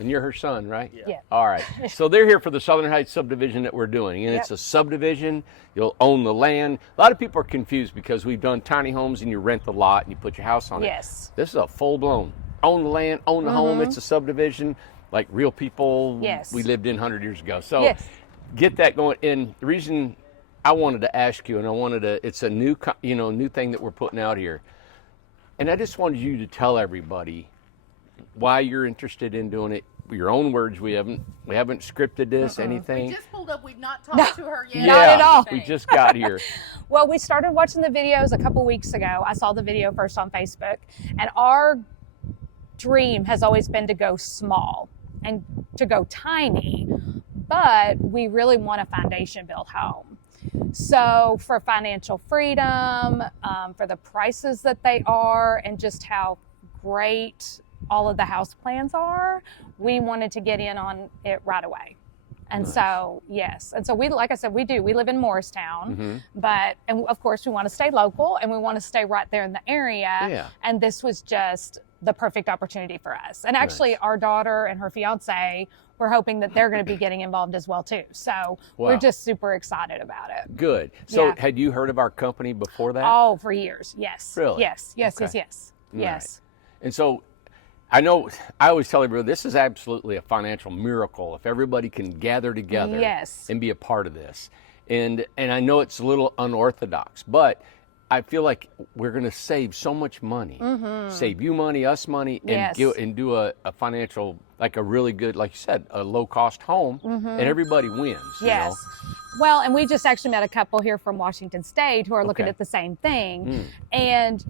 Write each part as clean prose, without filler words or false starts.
And you're her son, right? Yeah. All right. So they're here for the Southern Heights subdivision that we're doing. And it's a subdivision. You'll own the land. A lot of people are confused because we've done tiny homes and you rent the lot and you put your house on it. Yes. This is a full-blown own the land, own the home. It's a subdivision like real people we lived in 100 years ago. So get that going. And the reason I wanted to ask you, and it's a new thing that we're putting out here. And I just wanted you to tell everybody why you're interested in doing it. Your own words. We haven't scripted this, anything. We just pulled up. We've not talked to her yet. Not at all. We just got here. Well, we started watching the videos a couple weeks ago. I saw the video first on Facebook, and our dream has always been to go small and to go tiny, but we really want a foundation built home. So for financial freedom, for the prices that they are, and just how great all of the house plans are, we wanted to get in on it right away. And so, and so we, like I said, we live in Morristown, and of course we want to stay local and we want to stay right there in the area. Yeah. And this was just the perfect opportunity for us. And actually our daughter and her fiance, we're hoping that they're going to be getting involved as well too. So we're just super excited about it. Good. So had you heard of our company before that? Oh, for years. Yes. Really? Yes. Right. And so I know I always tell everybody this is absolutely a financial miracle if everybody can gather together and be a part of this. And I know it's a little unorthodox, but I feel like we're going to save so much money, save you money, us money, and do a financial, like a really good, like you said, a low cost home, and everybody wins. You know? Well, and we just actually met a couple here from Washington State who are looking at the same thing. And,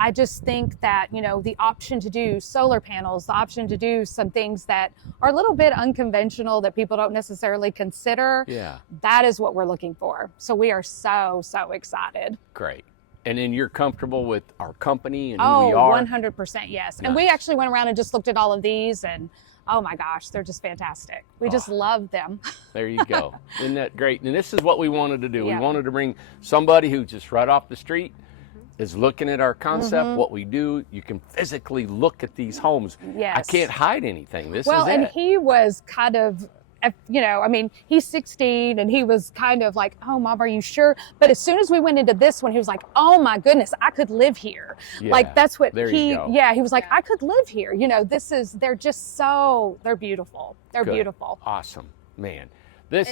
I just think that, the option to do solar panels, the option to do some things that are a little bit unconventional that people don't necessarily consider, that is what we're looking for. So we are so, so excited. Great. And then you're comfortable with our company and who we are? 100% yes. Nice. And we actually went around and just looked at all of these, and oh my gosh, they're just fantastic. We just love them. There you go. Isn't that great? And this is what we wanted to do. We wanted to bring somebody who just right off the street is looking at our concept, what we do. You can physically look at these homes. Yes. I can't hide anything. This is Well, and it. he was kind of, he's 16 and he was kind of like, oh, Mom, are you sure? But as soon as we went into this one, he was like, oh my goodness, I could live here. Like that's what he was like, I could live here. They're just they're beautiful. They're beautiful. Awesome, man. And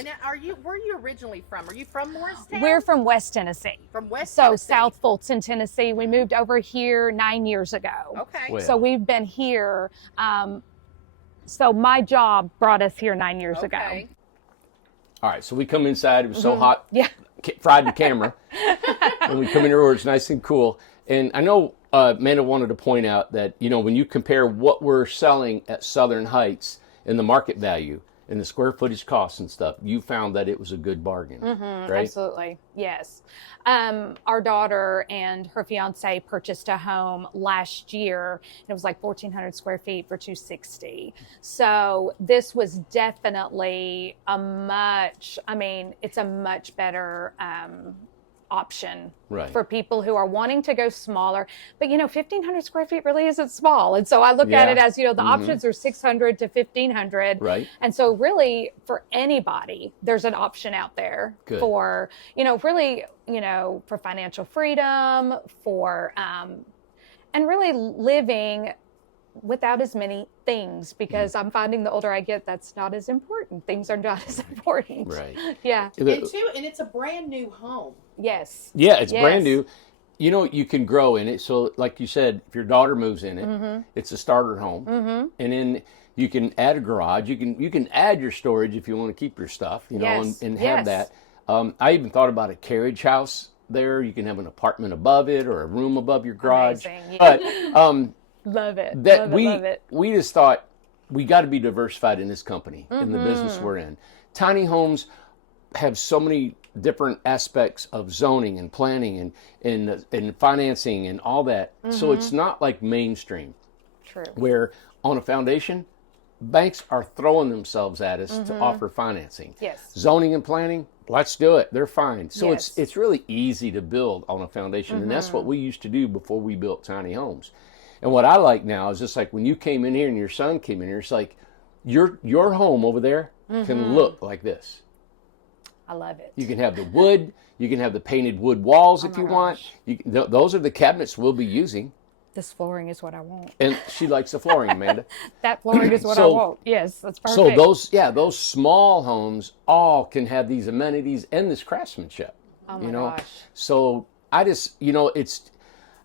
where are you originally from? Are you from Morristown? We're from West Tennessee. From West Tennessee. So South Fulton, Tennessee. We moved over here 9 years ago. Okay. Well. So we've been here. So my job brought us here 9 years ago. All right, so we come inside. It was so hot. Fried the camera. When we come in here, it's nice and cool. And I know Amanda wanted to point out that, when you compare what we're selling at Southern Heights and the market value and the square footage costs and stuff, you found that it was a good bargain, right? Absolutely, yes. Our daughter and her fiance purchased a home last year. And it was like 1,400 square feet for $260,000. So this was definitely it's a much better option for people who are wanting to go smaller. But 1,500 square feet really isn't small. And so I look at it as, the options are 600 to 1,500. Right. And so really for anybody, there's an option out there for, really, for financial freedom, for, and really living without as many things, because I'm finding the older I get, that's not as important. Things are not as important. Right. Yeah. And it's a brand new home. Yes. Yeah, it's brand new. You can grow in it. So like you said, if your daughter moves in it, it's a starter home. And then you can add a garage. You can add your storage if you want to keep your stuff, and have that. I even thought about a carriage house there. You can have an apartment above it or a room above your garage. Amazing. But love it. That love it. We just thought we got to be diversified in this company, in the business we're in. Tiny homes have so many different aspects of zoning and planning and financing and all that. So it's not like mainstream. True. Where on a foundation, banks are throwing themselves at us to offer financing. Yes. Zoning and planning, let's do it. They're fine. So it's really easy to build on a foundation. And that's what we used to do before we built tiny homes. And what I like now is just like when you came in here and your son came in here, it's like your home over there can look like this. I love it. You can have the wood. You can have the painted wood walls if you want. Those are the cabinets we'll be using. This flooring is what I want. And she likes the flooring, Amanda. That flooring is what I want. Yes, that's perfect. So those small homes all can have these amenities and this craftsmanship. Oh my gosh. So I just,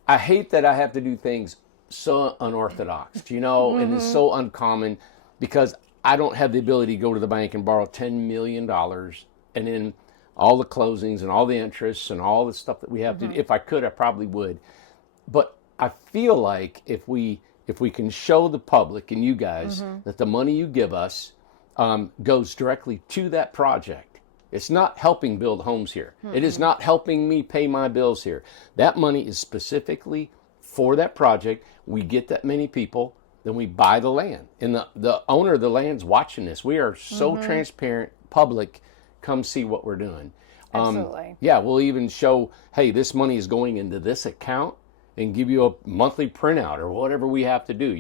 I hate that I have to do things so unorthodox, and it's so uncommon because I don't have the ability to go to the bank and borrow $10 million and then all the closings and all the interests and all the stuff that we have to do. If I could, I probably would. But I feel like if we can show the public and you guys that the money you give us goes directly to that project. It's not helping build homes here. It is not helping me pay my bills here. That money is specifically for that project. We get that many people, then we buy the land. And the owner of the land's watching this. We are so transparent, public, come see what we're doing. Absolutely. Yeah, we'll even show, hey, this money is going into this account and give you a monthly printout or whatever we have to do,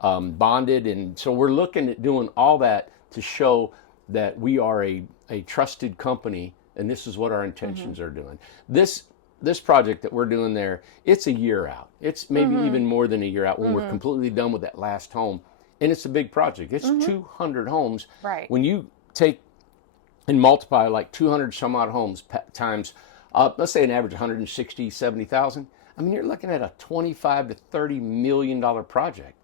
and bonded. And so we're looking at doing all that to show that we are a trusted company, and this is what our intentions are doing. This project that we're doing there, it's a year out. It's maybe even more than a year out when we're completely done with that last home. And it's a big project. It's 200 homes. Right. When you take and multiply like 200 some odd homes times, let's say an average 160, 70,000. I mean, you're looking at a $25 to $30 million project.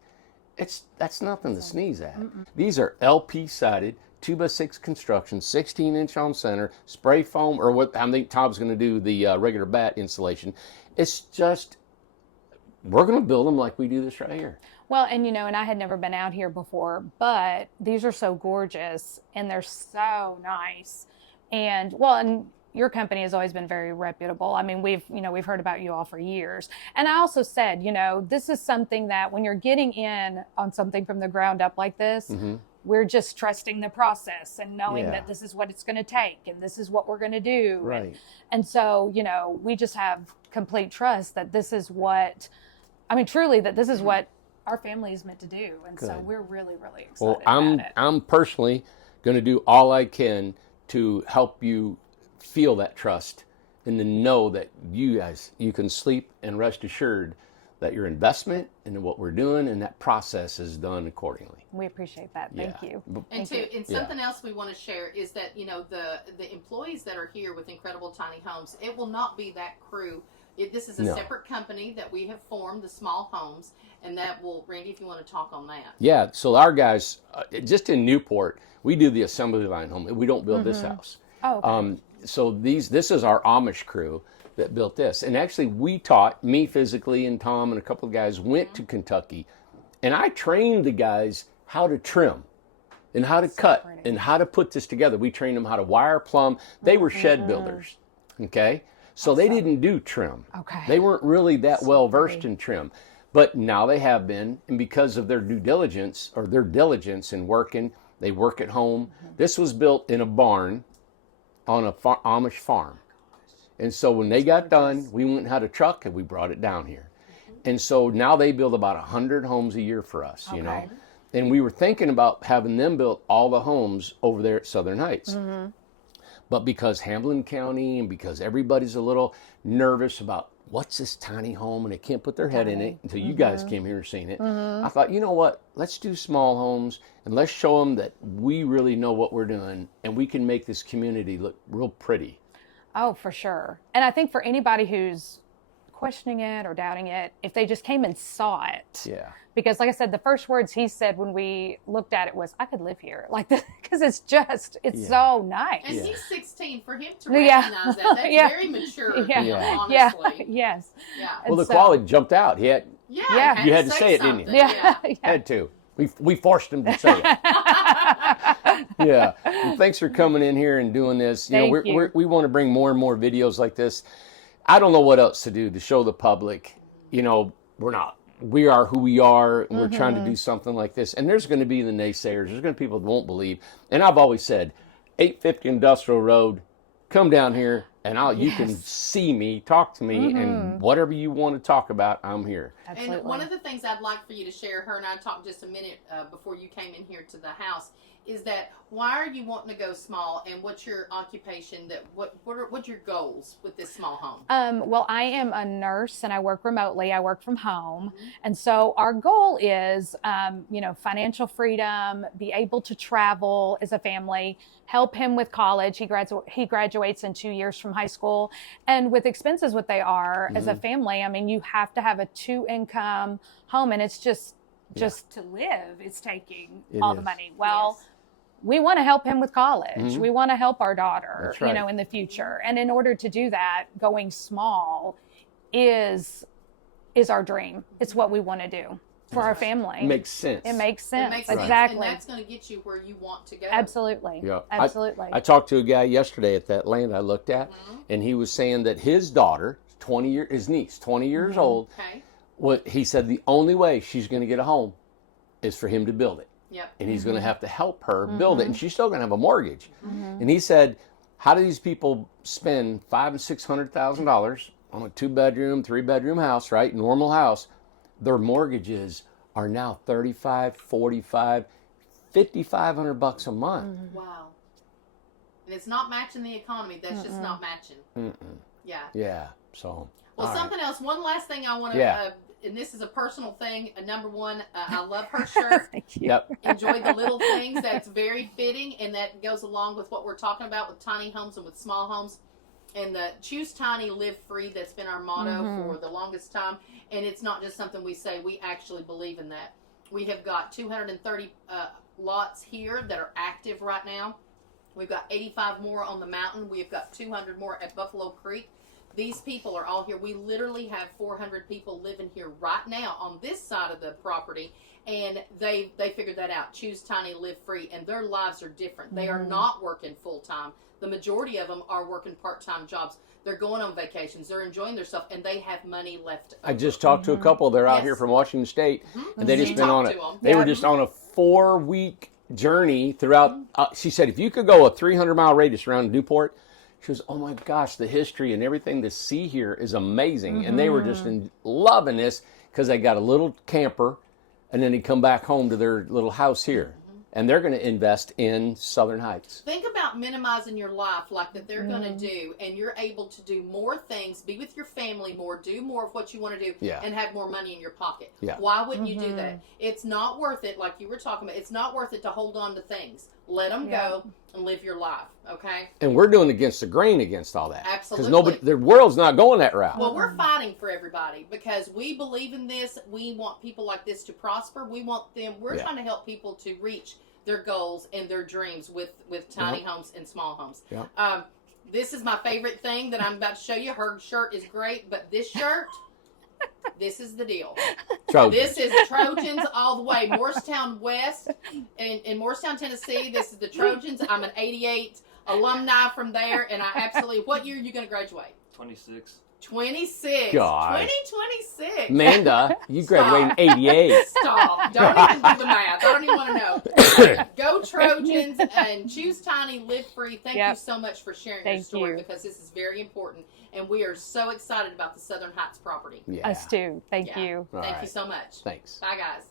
That's nothing to sneeze at. These are LP sided, 2x6 construction, 16-inch on center, spray foam, or what I think Tom's going to do the regular bat installation. It's just, we're going to build them like we do this right here. Well, and and I had never been out here before, but these are so gorgeous and they're so nice. And your company has always been very reputable. I mean, we've heard about you all for years. And I also said, this is something that when you're getting in on something from the ground up like this, we're just trusting the process and knowing that this is what it's going to take and this is what we're going to do. Right. And so, we just have complete trust that this is what, truly that this is what our family is meant to do. And so we're really, really excited about it. I'm personally going to do all I can to help you feel that trust and to know that you can sleep and rest assured that your investment and what we're doing and that process is done accordingly. We appreciate that. Thank you. And something else we want to share is that, the employees that are here with Incredible Tiny Homes, it will not be that crew. This is a separate company that we have formed, the Small Homes, and that will, Randy, if you want to talk on that. Yeah, so our guys, just in Newport, we do the assembly line home. We don't build this house. Oh, okay. So this is our Amish crew that built this. And actually we taught, me physically and Tom and a couple of guys went to Kentucky, and I trained the guys how to trim and how to cut and how to put this together. We trained them how to wire, plumb. They were shed builders, okay? So they didn't do trim. Okay. They weren't really that well versed in trim. But now they have been, and because of their due diligence or their diligence in working, they work at home. This was built in a barn on a Amish farm. And so when they got done, we went and had a truck and we brought it down here. And so now they build about 100 homes a year for us, And we were thinking about having them build all the homes over there at Southern Heights. But because Hamlin County and because everybody's a little nervous about what's this tiny home and they can't put their head in it until you guys came here and seen it, I thought, you know what, let's do small homes and let's show them that we really know what we're doing and we can make this community look real pretty. Oh, for sure. And I think for anybody who's questioning it or doubting it, if they just came and saw it. Yeah. Because like I said, the first words he said when we looked at it was, I could live here. Like, because it's so nice. And he's 16. For him to recognize that, that's very mature of him, honestly. Yes. Yeah. Well, the quality jumped out. He had, you had to say it, didn't you? Yeah. Had to. We forced him to say it. Yeah. Well, thanks for coming in here and doing this. We want to bring more and more videos like this. I don't know what else to do to show the public, we are who we are, and we're trying to do something like this. And there's going to be the naysayers. There's going to be people that won't believe. And I've always said, 850 Industrial Road, come down here And you can see me, talk to me, and whatever you want to talk about, I'm here. Absolutely. And one of the things I'd like for you to share, her and I talked just a minute before you came in here to the house, is that why are you wanting to go small, and what's your occupation? What's your goals with this small home? Well, I am a nurse and I work remotely. I work from home, and so our goal is, financial freedom, be able to travel as a family, help him with college. He graduates in 2 years from high school, and with expenses what they are as a family, I mean, you have to have a 2-income home, and it's just to live. It's taking all the money. Well. Yes. We want to help him with college. We want to help our daughter, in the future. And in order to do that, going small is our dream. It's what we want to do for our family. It makes sense. It makes sense. Exactly. Exactly. And that's going to get you where you want to go. Absolutely. Yeah. Absolutely. I talked to a guy yesterday at that land I looked at, and he was saying that his daughter, his niece, 20 years old, he said the only way she's going to get a home is for him to build it. Yep. And he's going to have to help her build it, and she's still going to have a mortgage. And he said, how do these people spend $500,000 and $600,000 on a 2-bedroom, 3-bedroom house, right? Normal house. Their mortgages are now $3,500, $4,500, $5,500 a month. Wow. And it's not matching the economy. That's just not matching. Yeah. Yeah. So. Well, something else. One last thing I want to. And this is a personal thing. Number one, I love her shirt. Thank you. Yep. Enjoy the little things. That's very fitting, and that goes along with what we're talking about with tiny homes and with small homes. And the choose tiny, live free. That's been our motto for the longest time. And it's not just something we say. We actually believe in that. We have got 230 lots here that are active right now. We've got 85 more on the mountain. We've got 200 more at Buffalo Creek. These people are all here. We literally have 400 people living here right now on this side of the property, and they figured that out. Choose tiny, live free, and their lives are different. They are not working full time. The majority of them are working part-time jobs. They're going on vacations. They're enjoying their stuff, and they have money left over. I just talked to a couple. They're out here from Washington State, and they just been on it. They were just on a 4-week journey throughout. She said, if you could go a 300-mile radius around Newport. She goes, oh my gosh, the history and everything to see here is amazing. And they were just loving this because they got a little camper, and then they come back home to their little house here. And they're going to invest in Southern Heights. Think about minimizing your life like that they're going to do, and you're able to do more things, be with your family more, do more of what you want to do, and have more money in your pocket. Yeah. Why wouldn't you do that? It's not worth it, like you were talking about. It's not worth it to hold on to things. Let them go and live your life, okay? And we're doing against the grain against all that. Absolutely. Because the world's not going that route. Well, we're fighting for everybody because we believe in this. We want people like this to prosper. We're trying to help people to reach their goals and their dreams with tiny homes and small homes. This is my favorite thing that I'm about to show you. Her shirt is great, but this shirt, this is the deal. Trojans. This is Trojans all the way. Morristown West in Morristown, Tennessee. This is the Trojans. I'm an 88 alumni from there, and I absolutely. What year are you going to graduate? 26. 26. God. 2026. Amanda, you graduated in 88. Stop. Don't even do the math. I don't even want to know. Go Trojans and choose tiny, live free. Thank you so much for sharing your story because this is very important. And we are so excited about the Southern Heights property. Us too. Thank you. Thank you so much. Thanks. Bye, guys.